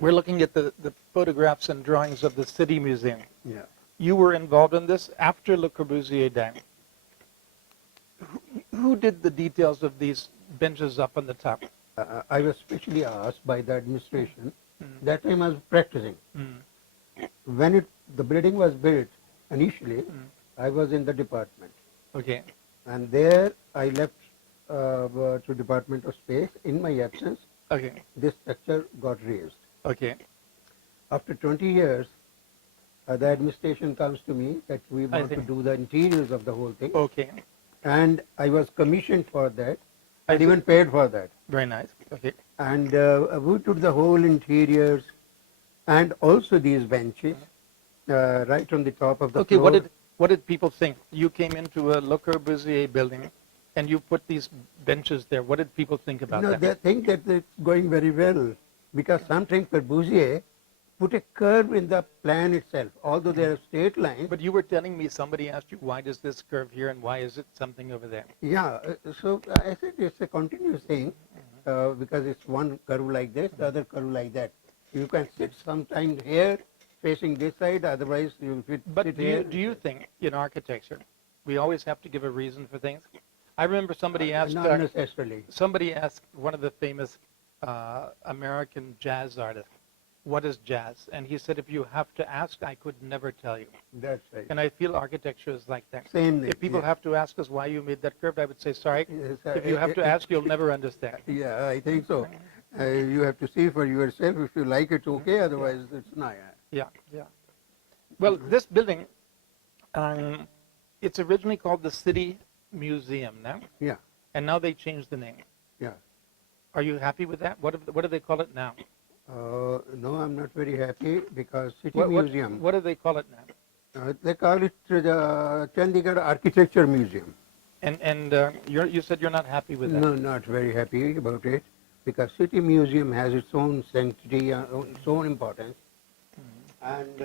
We're looking at the photographs and drawings of the City Museum. Yeah. You were involved in this after Le Corbusier died. Who did the details of these benches up on the top? I was specially asked by the administration. That time I was practicing. When the building was built initially, I was in the department. Okay. And there I left to Department of Space. In my absence, Okay. this structure got raised. Okay. After 20 years, the administration comes to me that we want to do the interiors of the whole thing. Okay. And I was commissioned for that and see. even paid for that. Very nice. Okay. And we took the whole interiors and also these benches right on the top of the Okay. floor. What did people think? You came into a Le Corbusier building, and you put these benches there. What did people think about that? They think that it's going very well because sometimes Corbusier put a curve in the plan itself, although there are straight lines. But you were telling me somebody asked you, why does this curve here and why is it something over there? Yeah, so I said it's a continuous thing because it's one curve like this, the other curve like that. You can sit sometime here facing this side, otherwise you will But sit do here. you think in architecture, we always have to give a reason for things? I remember somebody asked, Not necessarily. somebody asked one of the famous American jazz artists, what is jazz? And he said, if you have to ask, I could never tell you. That's right. And I feel architecture is like that. Same thing. If people have to ask us why you made that curve, I would say, sorry. Yes, If you have to ask, you'll never understand. Yeah, I think so. You have to see for yourself. If you like it, okay. Otherwise, it's not. Yeah, yeah. Well, this building, it's originally called the City Museum now, Yeah, and now they changed the name. yeah. Are you happy with that? What do they call it now? No, I'm not very happy because City What Museum. do they call it now? They call it the Chandigarh Architecture Museum. And you said you're not happy with that. No, not very happy about it because City Museum has its own sanctity, its own importance, and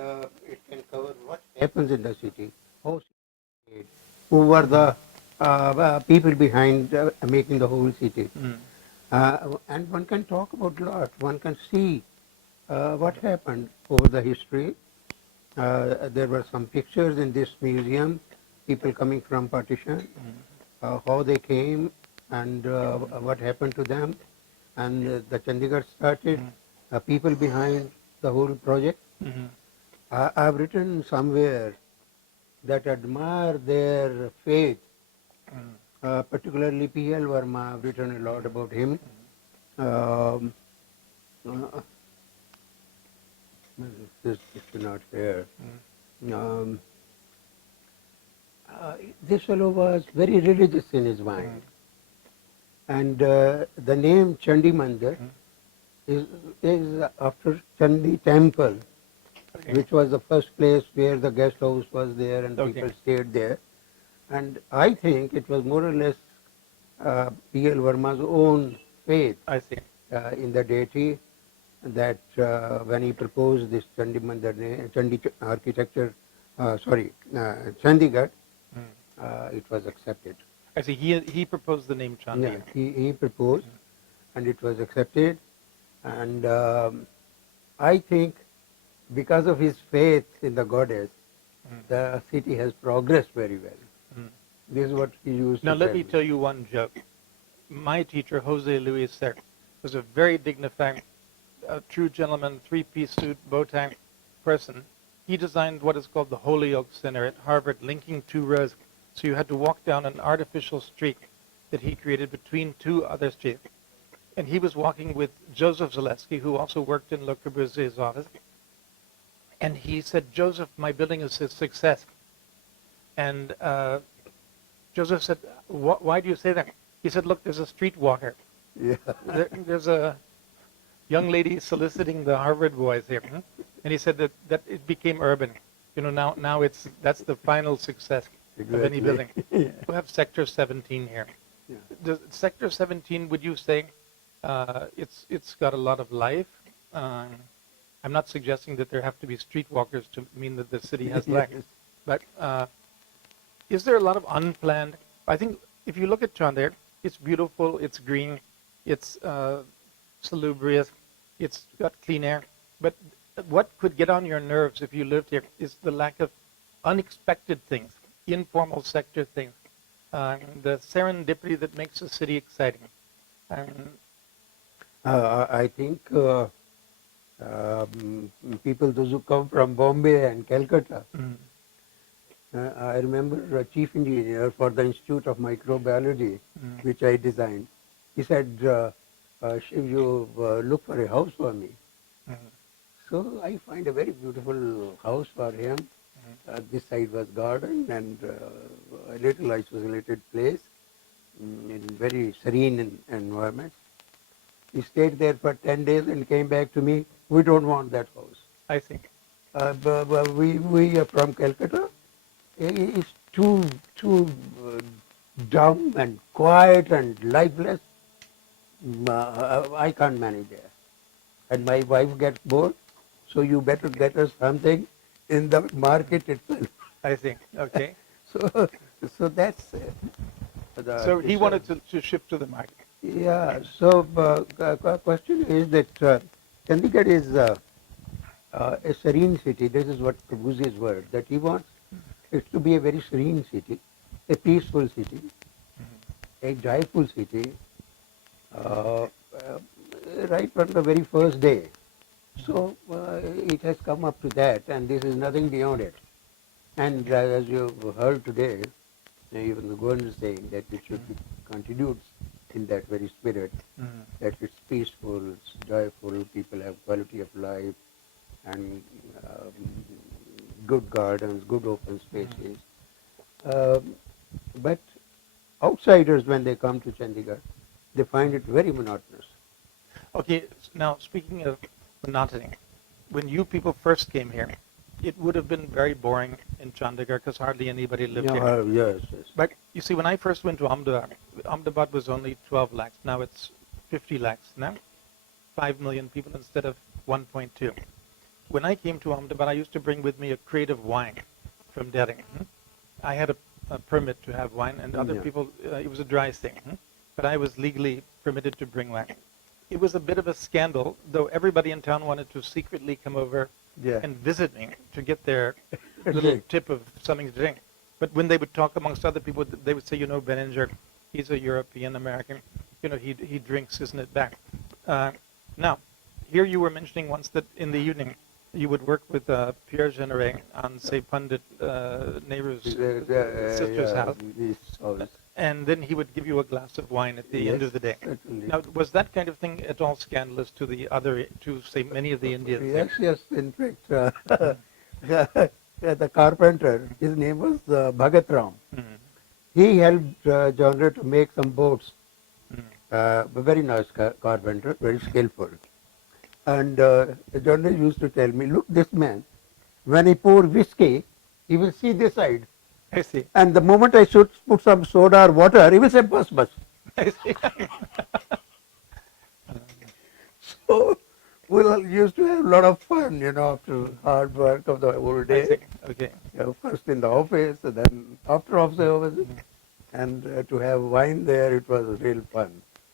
it can cover what happens in the city, who were the people behind making the whole city. And one can talk about a lot. One can see what happened over the history. There were some pictures in this museum, people coming from partition, how they came and what happened to them. And the Chandigarh started, people behind the whole project. I've written somewhere that admire their faith. Particularly P.L. Verma, I've written a lot about him. This is not fair. This fellow was very religious in his mind. And the name Chandi Mandir is after Chandi Temple, which was the first place where the guest house was there and people stayed there. And I think it was more or less P.L. Verma's own faith in the deity that when he proposed this Chandi Mandir, Chandi architecture, Chandigarh, it was accepted. I see. He proposed the name Chandi. Yeah, he proposed and it was accepted. And I think because of his faith in the goddess, the city has progressed very well. This is what he used Now to let me tell you one joke. My teacher, Jose Luis Ser, was a very dignified, true gentleman, three-piece suit, bow tie person. He designed what is called the Holyoke Center at Harvard, linking two rows. So you had to walk down an artificial street that he created between two other streets. And he was walking with Joseph Zaleski, who also worked in Le Corbusier's office. And he said, Joseph, my building is a success. And Joseph said, why do you say that? He said, look, there's a streetwalker. Yeah. There's a young lady soliciting the Harvard boys here. And he said that it became urban. Now that's the final success of any Exactly. building. Yeah. We have Sector 17 here. Yeah. Sector 17, would you say it's got a lot of life? I'm not suggesting that there have to be streetwalkers to mean that the city has life. Yes. But is there a lot of unplanned? I think if you look at Chandigarh, it's beautiful, it's green, it's salubrious, it's got clean air. But what could get on your nerves if you lived here is the lack of unexpected things, informal sector things, the serendipity that makes the city exciting. I think people those who come from Bombay and Calcutta, I remember a chief engineer for the Institute of Microbiology, which I designed. He said, Shiv, you look for a house for me. So I find a very beautiful house for him. This side was garden and a little isolated place in very serene environment. He stayed there for 10 days and came back to me. We don't want that house. I think. We are from Calcutta. It's too dumb and quiet and lifeless. I can't manage there. And my wife gets bored. So you better get us something in the market itself. I think. Okay. So that's. So he wanted to shift to the market. Yeah. So question is that Chandigarh is a serene city. This is what Prabhuji's word, that he wants it to be a very serene city, a peaceful city, a joyful city, right from the very first day. So it has come up to that, and this is nothing beyond it. And as you've heard today, even the governor is saying that it should be continued in that very spirit, that it's peaceful, it's joyful, people have quality of life, and good gardens, good open spaces. But outsiders, when they come to Chandigarh, they find it very monotonous. Okay, now speaking of monotony, when you people first came here, it would have been very boring in Chandigarh because hardly anybody lived here. Yes, yes. But you see, when I first went to Ahmedabad was only 12 lakhs. Now it's 50 lakhs. Now 5 million people instead of 1.2. When I came to Ahmedabad, I used to bring with me a crate of wine from Delhi. I had a permit to have wine, and other people, it was a dry thing. But I was legally permitted to bring wine. It was a bit of a scandal, though everybody in town wanted to secretly come over and visit me to get their little tip of something to drink. But when they would talk amongst other people, they would say, Beninger, he's a European American. He drinks, isn't it, back? Now, here you were mentioning once that in the evening you would work with Pierre Generet on, say, Pandit Nehru's sister's house. And then he would give you a glass of wine at the end of the day. Certainly. Now, was that kind of thing at all scandalous to say, many of the Indians? Yes, yes. In fact, the carpenter, his name was Bhagat Ram. He helped Genre to make some boats. A very nice carpenter, very skillful. And Genre used to tell me, look, this man, when he pour whiskey, he will see this side. I see. And the moment I should put some soda or water, he will say, bus. I see. So we used to have a lot of fun, after hard work of the whole day. I see. Okay. First in the office, and then after office, and to have wine there, it was real fun.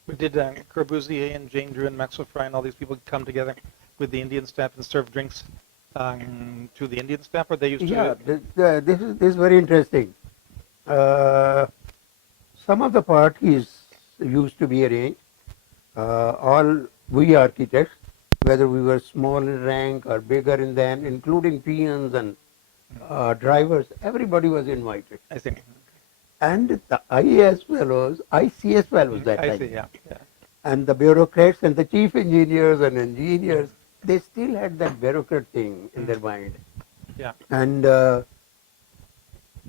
But did Corbusier and Jane Drew and Maxwell Fry and all these people come together with the Indian staff and serve drinks to the Indian staff, or they used to? Yeah, this is very interesting. Some of the parties used to be arranged. All we architects, whether we were small in rank or bigger in them, including peons and drivers, everybody was invited. I think. And the IAS fellows, ICS fellows that time. I see, yeah. And the bureaucrats and the chief engineers and engineers, they still had that bureaucrat thing in their mind. Yeah. And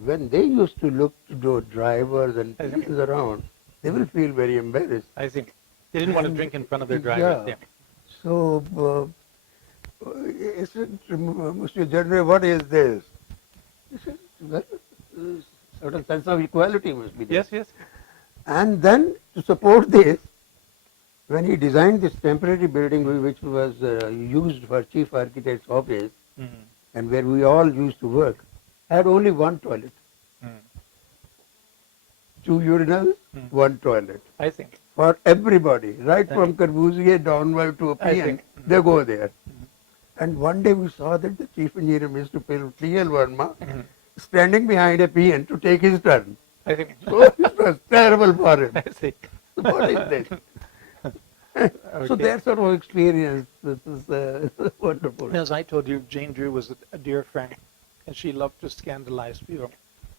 when they used to look to the drivers and I think- things around, they will feel very embarrassed. I think they didn't want to And- drink in front of their drivers. Yeah. Yeah. So, I said, Mr. General, what is this? He said, well, certain sense of equality must be there. Yes, yes. And then to support this, when he designed this temporary building which was used for chief architect's office Mm. and where we all used to work, had only one toilet. Mm. 2 urinals, Mm. 1 toilet. I think. For everybody, right Right. from Corbusier downward to a I PN, think. they go there. And one day we saw that the chief engineer, Mr. P.L. Verma, Mhm. standing behind a PN to take his turn. I think. So it was terrible for him. I see. What is this? So Okay. that sort of experience, this is wonderful. As I told you, Jane Drew was a dear friend, and she loved to scandalize people.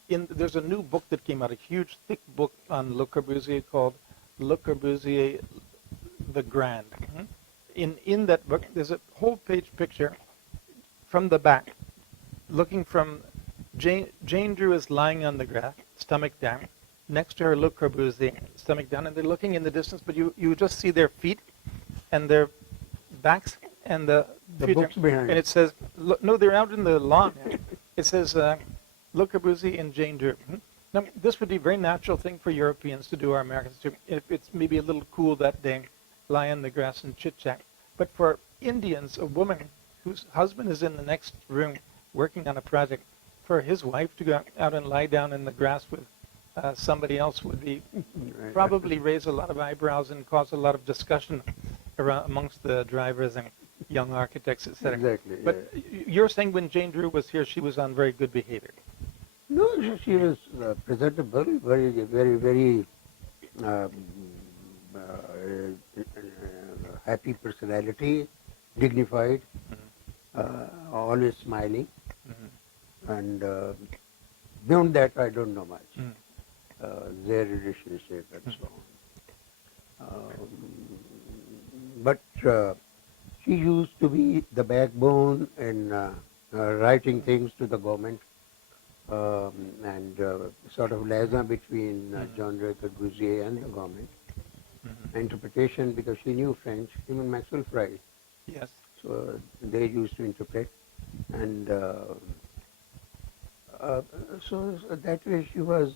There's a new book that came out, a huge, thick book on Le Corbusier called Le Corbusier the Grand. In that book, there's a whole page picture from the back, looking from Jane Drew is lying on the grass, stomach down. Next to her, Le Corbusier, stomach down, and they're looking in the distance, but you just see their feet and their backs and the feet books behind. And it says, no, they're out in the lawn. It says, Le Corbusier and Jane Drew. Now, this would be a very natural thing for Europeans to do, or Americans too. If it's maybe a little cool that day, lie in the grass and chit-chat. But for Indians, a woman whose husband is in the next room working on a project, for his wife to go out and lie down in the grass with somebody else would be probably raise a lot of eyebrows and cause a lot of discussion around amongst the drivers and young architects, etc. Exactly. But you're saying when Jane Drew was here, she was on very good behavior. No, she was presentable, very um, happy personality, dignified, always smiling, and beyond that I don't know much. Their relationship and so on. But she used to be the backbone in writing things to the government. And sort of liaison between John Ray Corbusier and the government. Interpretation, because she knew French, even Maxwell Fry. Yes. So they used to interpret. And so that way she was,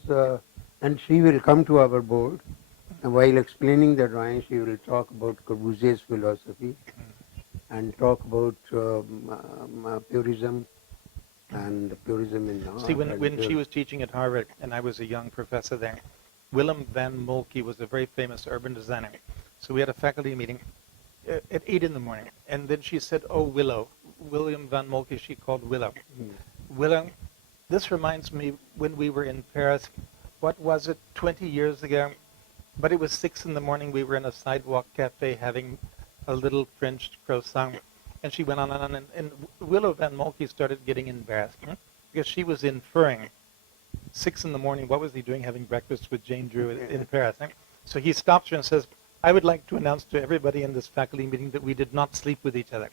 and she will come to our board, and while explaining the drawing, she will talk about Corbusier's philosophy and talk about purism and purism in art. See, when she was teaching at Harvard, and I was a young professor there, Willem van Moltke was a very famous urban designer. So we had a faculty meeting at 8 in the morning, and then she said, "Oh, William van Moltke," she called Willow. Willow, this reminds me when we were in Paris, what was it, 20 years ago? But it was 6 in the morning, we were in a sidewalk cafe having a little French croissant. And she went on and on, and Willow van Moltke started getting embarrassed because she was inferring 6 in the morning, what was he doing having breakfast with Jane Drew in Paris? So he stops her and says, "I would like to announce to everybody in this faculty meeting that we did not sleep with each other,"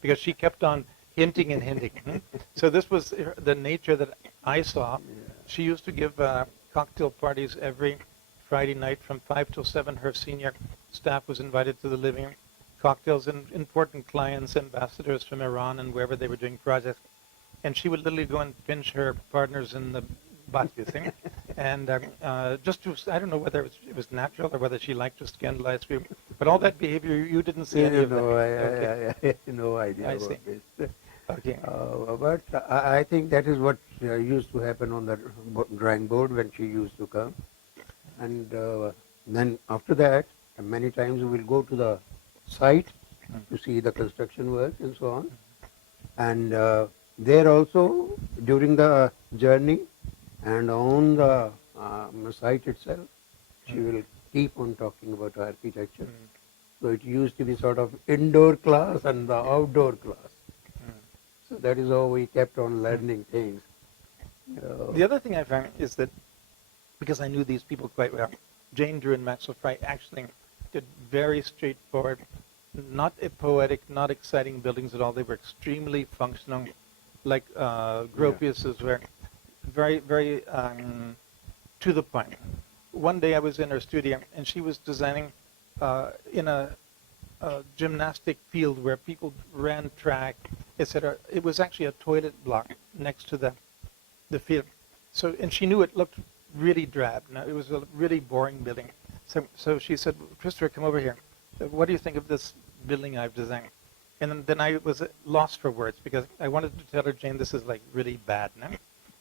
because she kept on hinting and hinting. So this was the nature that I saw. She used to give cocktail parties every Friday night from 5 till 7. Her senior staff was invited to the living room. Cocktails and important clients, ambassadors from Iran and wherever they were doing projects. And she would literally go and pinch her partners in the butt, you think? And just to, I don't know whether it was natural or whether she liked to scandalize people. But all that behavior, you didn't see any of that. I have no idea I about see. this. Okay. But I think that is what used to happen on the drawing board when she used to come. And then after that, many times we will go to the site to see the construction work and so on. And there also, during the journey and on the site itself, she will keep on talking about architecture. So it used to be sort of indoor class and the outdoor class. So that is how we kept on learning things. The other thing I found is that, because I knew these people quite well, Jane Drew and Maxwell Fry actually did very straightforward, not poetic, not exciting buildings at all. They were extremely functional, like Gropius's were. very, very to the point. One day I was in her studio and she was designing in a gymnastic field where people ran track, etc. It was actually a toilet block next to the field. So, and she knew it looked really drab. Now, it was a really boring building. So she said, Christopher, come over here. What do you think of this building I've designed? And then I was lost for words because I wanted to tell her, Jane, this is like really bad now.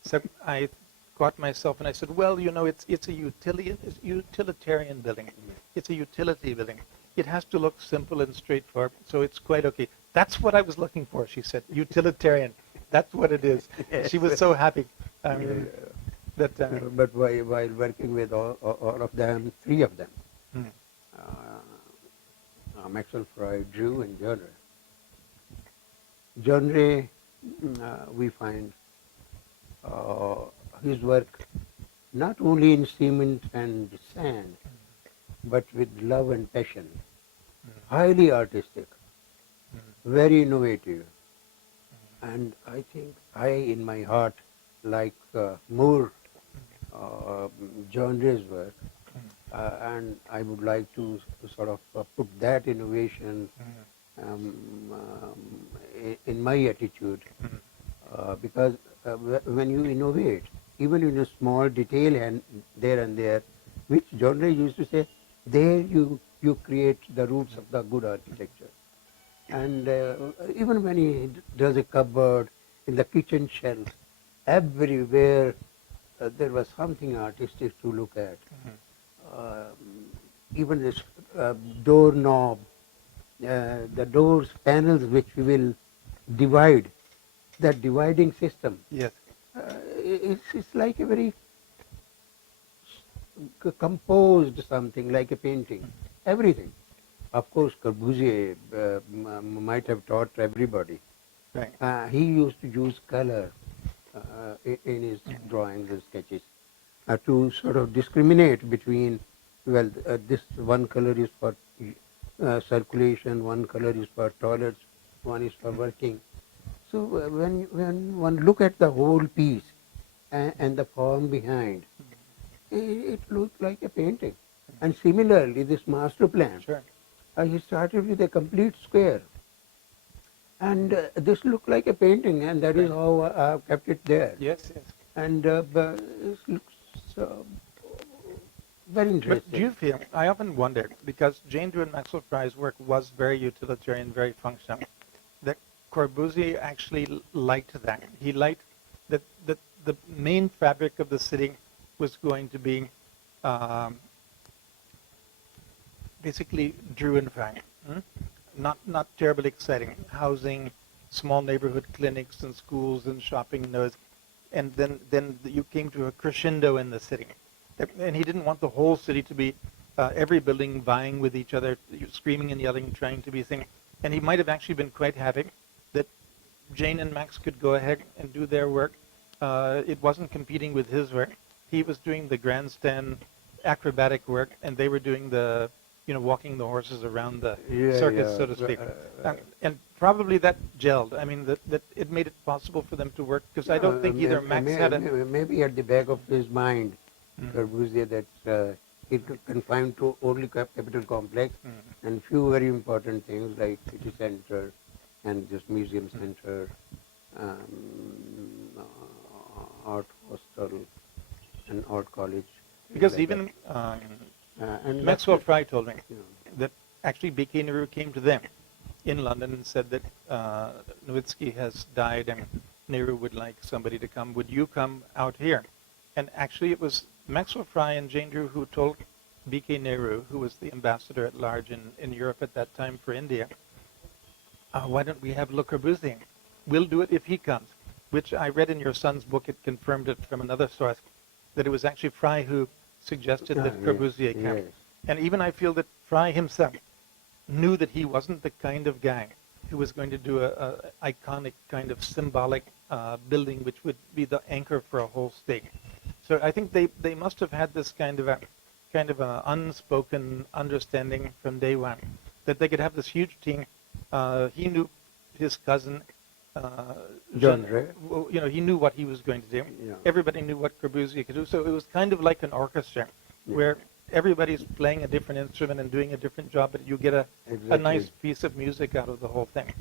So I caught myself and I said, well, you know, it's a utilitarian building. It's a utility building. It has to look simple and straightforward, so it's quite okay. That's what I was looking for, she said. Utilitarian. That's what it is. She was so happy. That. But while working with all of them, three of them, Maxwell, Freud, Drew, and Genre. Genre, we find his work not only in cement and sand, but with love and passion. Highly artistic, very innovative. And I think I, in my heart, like more Genre's work. And I would like to sort of put that innovation in my attitude, because when you innovate, even in a small detail and there, which Genre used to say, there you create the roots of the good architecture. And even when he does a cupboard in the kitchen shelf, everywhere there was something artistic to look at. Even this doorknob, the doors panels which we will divide, that dividing system. Yes. It's like a very composed something, like a painting. Everything. Of course, Corbusier might have taught everybody. Right. He used to use color in his drawings and sketches to sort of discriminate between, well, this one color is for circulation, one color is for toilets, one is for working. So when one look at the whole piece and the form behind, it looks like a painting. And similarly, this master plan, Sure. He started with a complete square. And this looked like a painting, and that is how I have kept it there. Yes, yes. And it looks very interesting. But do you feel, I often wonder, because Jane Drew and Maxwell Fry's work was very utilitarian, very functional, that Corbusier actually liked that. He liked that the main fabric of the city was going to be basically Drew and Fry. Not terribly exciting. Housing, small neighborhood clinics and schools and shopping nodes. And then you came to a crescendo in the city. And he didn't want the whole city to be every building vying with each other, screaming and yelling, trying to be thing. And he might have actually been quite happy that Jane and Max could go ahead and do their work. It wasn't competing with his work. He was doing the grandstand acrobatic work, and they were doing the, walking the horses around the circus, so to speak. And probably that gelled. I mean, that it made it possible for them to work, because I don't think either Max had a... Maybe at the back of his mind, Corbusier, that it confined to only capital complex and few very important things like city center and just museum center, art hostel and art college. Because like even and Maxwell Fry told me you know, that actually B.K. Nehru came to them in London and said that Nowitzki has died and Nehru would like somebody to come. Would you come out here? And actually it was Maxwell Fry and Jane Drew who told B.K. Nehru, who was the ambassador at large in Europe at that time for India, why don't we have Le Corbusier? We'll do it if he comes, which I read in your son's book. It confirmed it from another source, that it was actually Fry who suggested that Corbusier come. yes. And even I feel that Fry himself knew that he wasn't the kind of guy who was going to do a iconic kind of symbolic building which would be the anchor for a whole state. So I think they must have had this kind of a unspoken understanding from day one that they could have this huge team. He knew his cousin, uh, Genre. well, you know, he knew what he was going to do. Yeah. Everybody knew what Corbusier could do. So it was kind of like an orchestra where everybody's playing a different instrument and doing a different job, but you get a nice Exactly. piece of music out of the whole thing.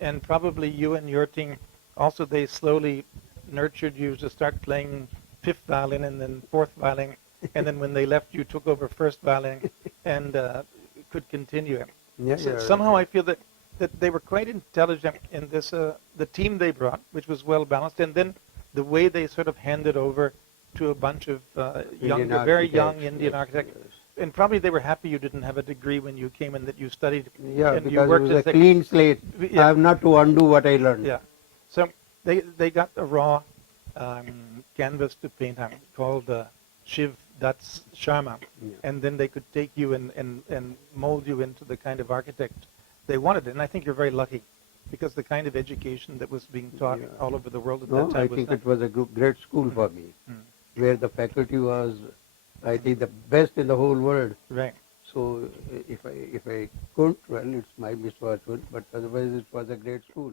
And probably you and your team also, they slowly nurtured you to start playing fifth violin and then fourth violin. And then when they left, you took over first violin and could continue. Yeah, So yeah. somehow I feel that they were quite intelligent in this, the team they brought, which was well balanced, and then the way they sort of handed over to a bunch of younger, very young architects, Indian yes, architects. yes. And probably they were happy you didn't have a degree when you came and that you studied Yeah, and you because it worked was as a clean slate. Yeah. I have not to undo what I learned. Yeah. So they got a raw canvas to paint on called Shiv, Dutt's Sharma. Yeah. And then they could take you and mold you into the kind of architect they wanted. And I think you're very lucky because the kind of education that was being taught Yeah. all over the world at No, that time I was think not- it was a great school for me, Mm. where the faculty was, I think, the best in the whole world. Right. So if I couldn't, well, it's my misfortune, but otherwise it was a great school.